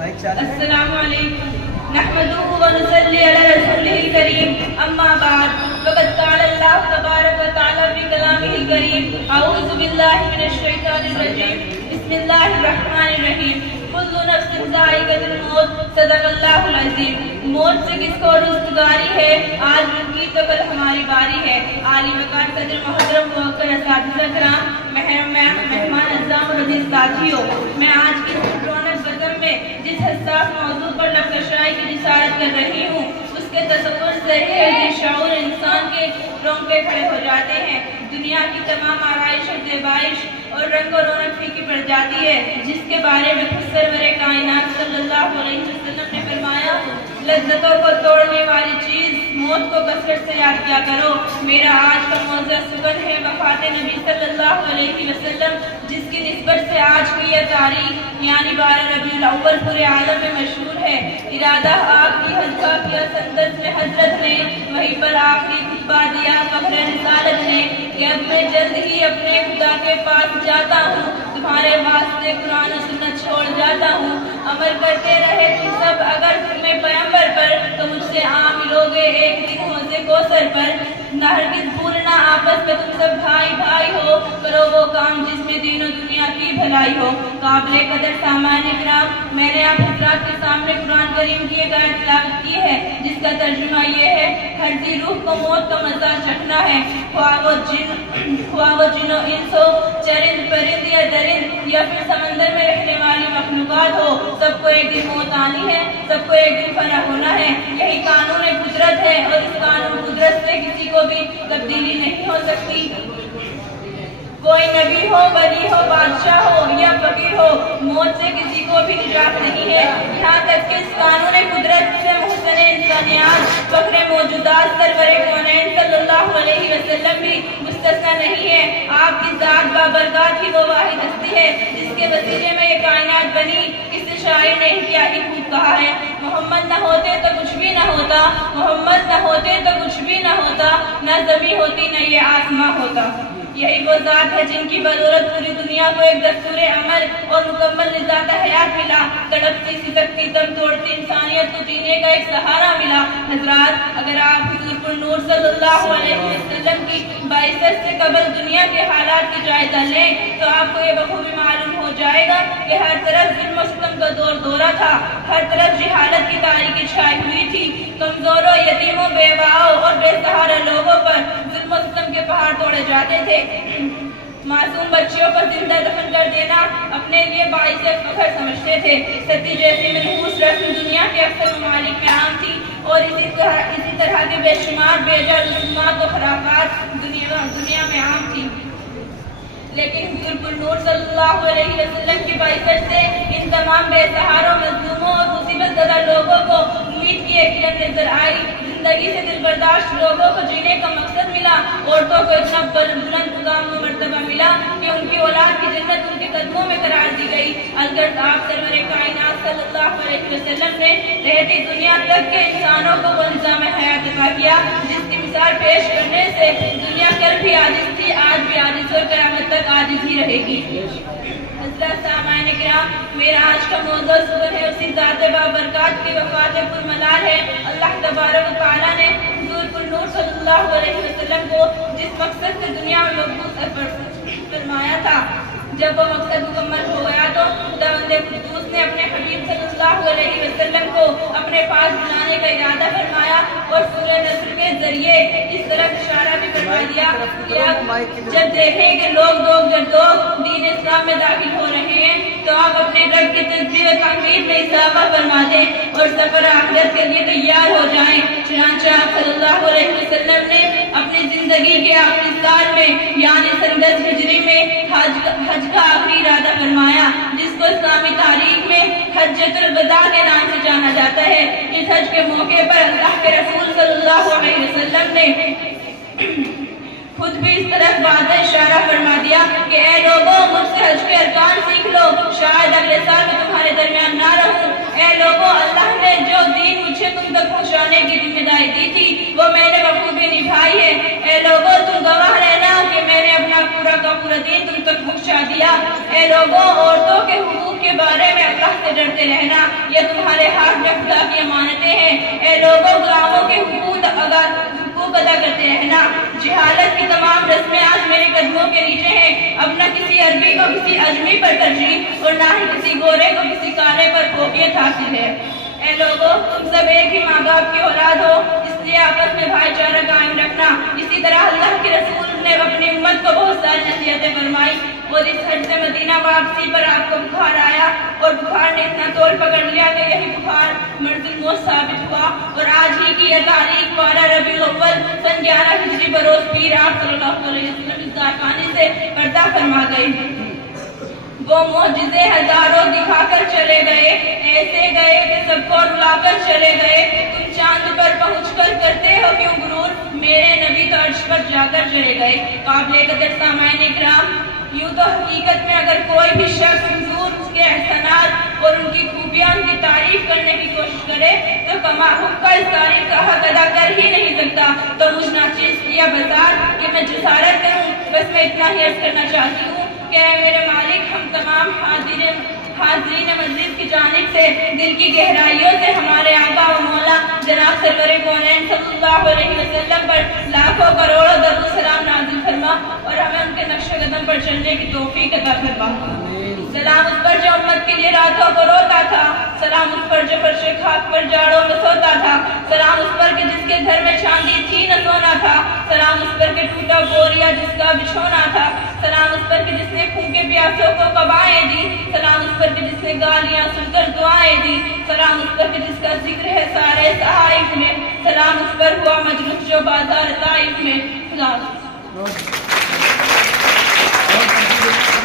السلام علیکم نحمده ونصلي على رسوله الكريم اما بعد فقد قال الله تبارك وتعالى في كلامه الكريم اعوذ بالله من الشيطان الرجيم بسم الله الرحمن الرحيم كل نفس ذائقة الموت صدق اللہ العظیم. موت سے کس کو رستگاری ہے، آج ان کی تو کل ہماری باری ہے. عالی مقام قدر محترم موقر اساتذہ کرام، مہمان اعزام اور عزیز ساتھیوں، میں آج کی رونق بزم میں جس حساس موضوع پر لفظ کی جسارت کر رہی ہوں اس کے تصور سے شعور انسان کے رونگٹے کھڑے ہو جاتے ہیں. دنیا کی تمام آرائش اور زیبائش اور رنگ و رونق پھیکی پڑ جاتی ہے، جس کے بارے میں خود سرور کائنات صلی اللہ علیہ وسلم نے فرمایا، لذتوں کو توڑنے والی چیز موت کو کثرت سے یاد کیا کرو. میرا آج کا موضوع سخن ہے وفات نبی صلی اللہ علیہ وسلم، جس کی نسبت سے آج کی یہ تاریخ یعنی 12 ربیع الاول پورے عالم میں مشہور ہے. ارادہ آپ کی حلقہ کیا سندس میں حضرت نے وہیں پر آخری خطبہ دیا فخر رسالت نے کہ اب میں جلد ہی اپنے خدا کے پاس جاتا ہوں، تمہارے واسطے قرآن و سنت چھوڑ جاتا ہوں. عمل کرتے رہے تم سب اگر تمہیں پیغمبر پر تو مجھ سے عام ملوگے ایک دن حوض کوثر پر. نہ ہرگز بھولنا آپس میں تم سب بھائی بھائی ہو، کرو وہ کام جس میں دین و دنیا کی بھلائی ہو. قابل قدر سامان اکرام، میں نے آپ حضرات کے سامنے قرآن کریم کی ایک آیت تلاوت کی ہے جس کا ترجمہ یہ ہے، ہر ذی روح کو موت کا مزہ چکھنا ہے، خواہ وہ جن و انس ہو، چرند پرند یا درند یا پھر سمندر میں رہنے والی مخلوقات ہو، سب کو ایک دن موت آنی ہے، سب کو ایک دن فنا ہونا ہے. یہی قانون قدرت ہے اور اس قانون قدرت سے کسی کو بھی تبدیلی نہیں ہو سکتی. کوئی نبی ہو، ولی ہو، بادشاہ ہو یا فقیر ہو، موت سے کسی کو بھی نجات نہیں ہے. یہاں تک کہ اس قانون قدرت سے محسن انسانیات فخر موجودات سرور کونین صلی اللہ علیہ وسلم بھی مستثنی نہیں ہے. آپ کی ذات بابرکات ہی وہ واحد ہستی ہے جس کے وسیلے میں یہ کائنات بنی. کسی شاعر نے کیا ہی خوب کہا ہے، محمد نہ ہوتے تو کچھ بھی نہ ہوتا، محمد نہ ہوتے تو کچھ بھی نہ ہوتا، نہ زمین ہوتی نہ یہ آسماں ہوتا. یہی وہ ذات ہے جن کی بدولت پوری دنیا کو ایک دستور عمل اور مکمل نظام حیات ملا، تڑپتی سسکتی دم توڑتی انسانیت کو جینے کا ایک سہارا ملا. حضرات، اگر آپ حضور پر نور صلی اللہ علیہ وسلم کی بعثت سے قبل دنیا کے حالات کی جائزہ لیں تو آپ کو یہ بخوبی معلوم ہو جائے گا کہ ہر طرف ظلم و ستم کا دورہ تھا، ہر طرف جہالت کی تاریکی چھائی ہوئی تھی. کمزوروں، یتیموں، بیواؤں اور بے سہارا لوگوں پر ظلم و ستم کے پہاڑ توڑے جاتے تھے. معصوم بچیوں پر زندہ دفن کر دینا اپنے لیے باعث فخر سمجھتے تھے. ستی جیسی منحوس رسم دنیا کے اکثر ممالک میں عام تھی اور اسی طرح کے بے شمار بیجا رسومات و خرافات دنیا میں عام تھی. لیکن حضور پر نور صلی اللہ علیہ وسلم کی بعثت سے ان تمام بے سہاروں، مظلوموں اور مصیبت زدہ لوگوں کو امید کی ایک کرن نظر آئی. زندگی سے دل برداشت لوگوں کو جینے کا مقصد ملا. عورتوں کو اتنا بلند مقام و مرتبہ ملا کہ ان کی اولاد کی جنت ان کے قدموں میں قرار دی گئی. البتہ آپ سرور کائنات صلی اللہ علیہ وسلم نے رہتی دنیا تک کے انسانوں کو وہ نظام حیات عطا کیا جس کی مثال پیش کرنے سے دنیا کل بھی عاجز تھی، آج بھی عاجز اور قیامت تک عاجز ہی رہے گی. حضرات سامعین کرام، میرا آج کا موضوع سخن ہے اسی ذات بابرکات کی وفات پرملال ہے. اللہ تبارک و تعالیٰ نے حضور پر نور صلی اللہ علیہ وسلم کو جس مقصد سے دنیا میں مبعوث فرمایا تھا، جب وہ مقصد مکمل ہو گیا تو خداوند قدوس نے اپنے حبیب صلی اللہ علیہ وسلم کو اپنے پاس بلانے کا ارادہ فرمایا اور سورہ نصر کے ذریعے اس طرف اشارہ بھی کروا دیا کہ جب دیکھیں کہ لوگ دین اسلام میں داخل ہو رہے ہیں تو آپ اپنے رب کی تسبیح و تحمید میں اضافہ فرما دیں اور سفر آخرت کے لیے تیار ہو جائیں. چنانچہ آپ صلی اللہ علیہ وسلم نے اپنی زندگی کے آخری سال میں یعنی سن 10 ہجری میں حج کا آخری ارادہ فرمایا جس کو اسلامی تاریخ میں حجۃ الوداع کے نام سے جانا جاتا ہے. اس حج کے موقع پر اللہ کے رسول صلی اللہ علیہ وسلم نے خود بھی اس طرف واضح اشارہ فرما دیا کہ اے لوگوں، مجھ سے حج کے ارکان سیکھ لو، شاید اگلے سال میں تمہارے درمیان نہ رہوں. اے لوگوں، اللہ نے جو دین مجھے تم تک پہنچانے کی ذمہ داری دی تھی وہ میں نے بخوبی نبھائی ہے. اے لوگوں، تم گواہ رہنا کہ میں نے اپنا پورا کا پورا دین تم تک پہنچا دیا. اے لوگوں، عورتوں کے حقوق کے بارے میں اللہ سے ڈرتے رہنا. یہ تمہارے ہاتھ میں خدا کی امانتیں ہیں۔ اے لوگوں، غلاموں کے حقوق ادا کرتے رہنا۔ جہالت کی تمام رسمیں آج میرے قدموں کے نیچے ہیں۔ اب نہ کسی عربی کو کسی عجمی پر ترجیح اور نہ ہی کسی گورے کو کسی کالے پر فوقیت حاصل ہے۔ اے لوگوں، تم سب ایک ہی ماں باپ کی اولاد ہو، اس لیے آپس میں بھائی چارہ قائم رکھنا۔ اسی طرح اللہ کے رسول نے اپنی امت کو بہت ساری نصیحتیں فرمائی، اور اس حج سے مدینہ واپسی پر آپ کو بخار آیا اور بخار نے اتنا طول پکڑ لیا کہ یہی بخار مرض الموت ثابت ہوا، اور آج ہی کی یہ تاریخ 12 ربیع الاول سن 11 ہجری بروز پیر آپ صلی اللہ علیہ وسلم اس دارخانے سے پردہ فرما گئے۔ وہ معجزے ہزاروں دکھا کر چلے گئے، ایسے گئے کہ سب کو رلا کر چلے گئے۔ تم چاند پر پہنچ کر کرتے ہو کیوں غرور، میرے نبی تو عرش پر جا کر چلے گئے۔ قابل قدر سامعین کرام، یوں تو حقیقت میں اگر کوئی بھی شخص حضور کے احسانات اور ان کی خوبیاں، ان کی تعریف کرنے کی کوشش کرے تو حق کا اس تعریف کا حق ادا کر ہی نہیں سکتا۔ تو مجھ ناچیز کیا بازار کہ میں جسارت کروں، بس میں اتنا ہی عرض کرنا چاہتی ہوں کہ اے میرے مالک، ہم تمام حاضرین مجلس کی جانب سے دل کی گہرائیوں سے ہمارے آقا و مولا جناب سرور کونین صلی اللہ علیہ وسلم پر لاکھوں کروڑوں درود سلام نازل فرما، اور ہمیں ان کے نقش قدم پر چلنے کی توفیق عطا فرما۔ سلام اس پر جو امت کے لیے راتوں کو روتا تھا، سلام اس پر جو فرش خاک پر جاڑوں میں سوتا تھا، سلام اس پر کہ جس کے گھر میں چاندی تھی نہ سونا تھا، سلام اس پر کہ ٹوٹا بوریا جس کا بچھونا تھا، سلام اس پر کہ جس نے بھوکے پیاسوں کو قبائیں دی، سلام اس پر کہ جس نے گالیاں سن کر دعائیں دی، سلام اس پر کہ جس کا ذکر ہے سارے صحائف میں، سلام اس پر ہوا مجلس جو بازار طائف میں۔ خدا حافظ۔